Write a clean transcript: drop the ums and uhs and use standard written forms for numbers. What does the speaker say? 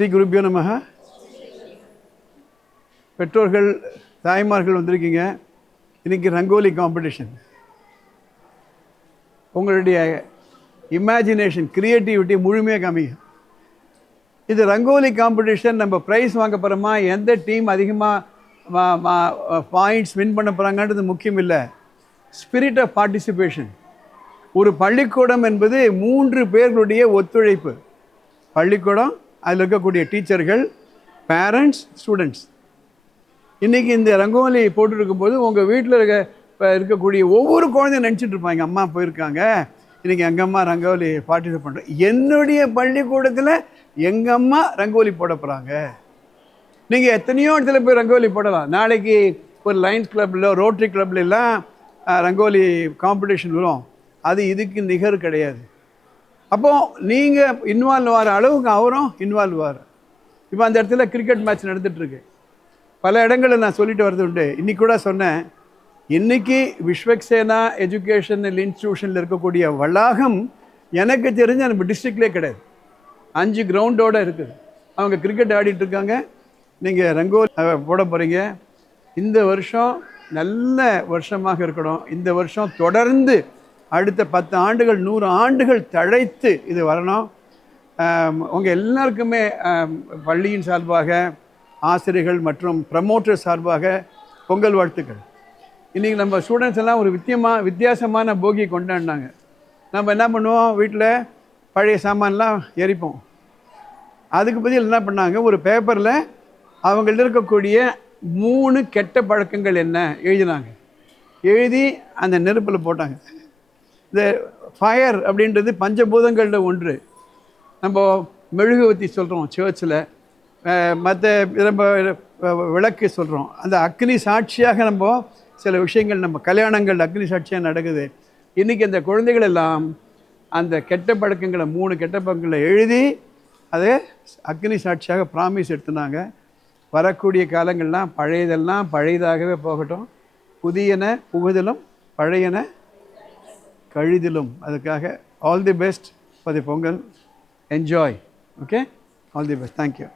ஸ்ரீ குருபியோ நமஹ. பெற்றோர்கள், தாய்மார்கள் வந்திருக்கீங்க. இன்றைக்கி ரங்கோலி காம்படிஷன். உங்களுடைய இமேஜினேஷன், க்ரியேட்டிவிட்டி முழுமையாக காமிங்க. இது ரங்கோலி காம்படிஷன். நம்ம ப்ரைஸ் வாங்க போகிறோமா, எந்த டீம் அதிகமாக பாயிண்ட்ஸ் வின் பண்ண போகிறாங்கன்றது முக்கியம் இல்லை. Spirit of participation. ஒரு பள்ளிக்கூடம் என்பது 3 பேர்களுடைய ஒத்துழைப்பு. பள்ளிக்கூடம், அதில் இருக்கக்கூடிய டீச்சர்கள், பேரண்ட்ஸ், ஸ்டூடெண்ட்ஸ். இன்றைக்கி இந்த ரங்கோலி போட்டுருக்கும்போது உங்கள் வீட்டில் இருக்கக்கூடிய ஒவ்வொரு குழந்தையும் நினச்சிட்டு இருப்பாங்க, அம்மா போயிருக்காங்க, இன்றைக்கி எங்கள் அம்மா ரங்கோலி பார்ட்டிசிபேட் பண்ணுறோம். என்னுடைய பள்ளிக்கூடத்தில் எங்கள் அம்மா ரங்கோலி போட போகிறாங்க. நீங்கள் எத்தனையோ இடத்துல போய் ரங்கோலி போடலாம். நாளைக்கு ஒரு லைன்ஸ் கிளப்பில், ரோட்ரி கிளப்லாம் ரங்கோலி காம்படிஷன் வரும். அது இதுக்கு நிகர் கிடையாது. அப்போது நீங்கள் இன்வால்வ் ஆகிற அளவுக்கு அவரும் இன்வால்வ் ஆகிற. இப்போ அந்த இடத்துல கிரிக்கெட் மேட்ச் நடந்துகிட்ருக்கு. பல இடங்களில் நான் சொல்லிட்டு வர்றது உண்டு. இன்றைக்கி கூட சொன்னேன், இன்றைக்கி விஸ்வக்சேனா எஜுகேஷனல் இன்ஸ்டிடியூஷனில் இருக்கக்கூடிய வளாகம் எனக்கு தெரிஞ்ச நம்ம டிஸ்ட்ரிக்ட்லேயே கிடையாது. 5 கிரவுண்டோடு இருக்குது. அவங்க கிரிக்கெட் ஆடிட்டுருக்காங்க. நீங்கள் ரங்கோலி போட போகிறீங்க. இந்த வருஷம் நல்ல வருஷமாக இருக்கணும். இந்த வருஷம் தொடர்ந்து அடுத்த 10 ஆண்டுகள், 100 ஆண்டுகள் தழைத்து இது வரணும். உங்கள் எல்லாருக்குமே பள்ளியின் சார்பாக, ஆசிரியர்கள் மற்றும் ப்ரமோட்டர் சார்பாக பொங்கல் வாழ்த்துக்கள். இன்றைக்கி நம்ம ஸ்டூடெண்ட்ஸ் எல்லாம் ஒரு வித்தியாசமான போகி கொண்டாடினாங்க. நம்ம என்ன பண்ணுவோம், வீட்டில் பழைய சாமான்லாம் எரிப்போம். அதுக்கு பதில் என்ன பண்ணாங்க, ஒரு பேப்பரில் அவங்கள்ட்ட இருக்கக்கூடிய 3 கெட்ட பழக்கங்கள் என்ன எழுதினாங்க. எழுதி அந்த நெருப்பில் போட்டாங்க. இந்த ஃபயர் அப்படின்றது பஞ்சபூதங்களில் ஒன்று. நம்ம மெழுகுவத்தி சொல்கிறோம் சர்ச்சில், மற்ற நம்ம விளக்கு சொல்கிறோம். அந்த அக்னி சாட்சியாக நம்ம சில விஷயங்கள், நம்ம கல்யாணங்கள் அக்னி சாட்சியாக நடக்குது. இன்றைக்கி அந்த குழந்தைகள் எல்லாம் அந்த கெட்ட பழக்கங்களை, 3 கெட்ட பழக்கங்களை எழுதி அதை அக்னி சாட்சியாக ப்ராமிஸ் எடுத்துனாங்க. வரக்கூடிய காலங்கள்லாம் பழையதெல்லாம் பழையதாகவே போகட்டும், புதியன புகுதலும் பழையன கழிதலும். அதுக்காக all the best for the Pongal. Enjoy. Okay, all the best. Thank you.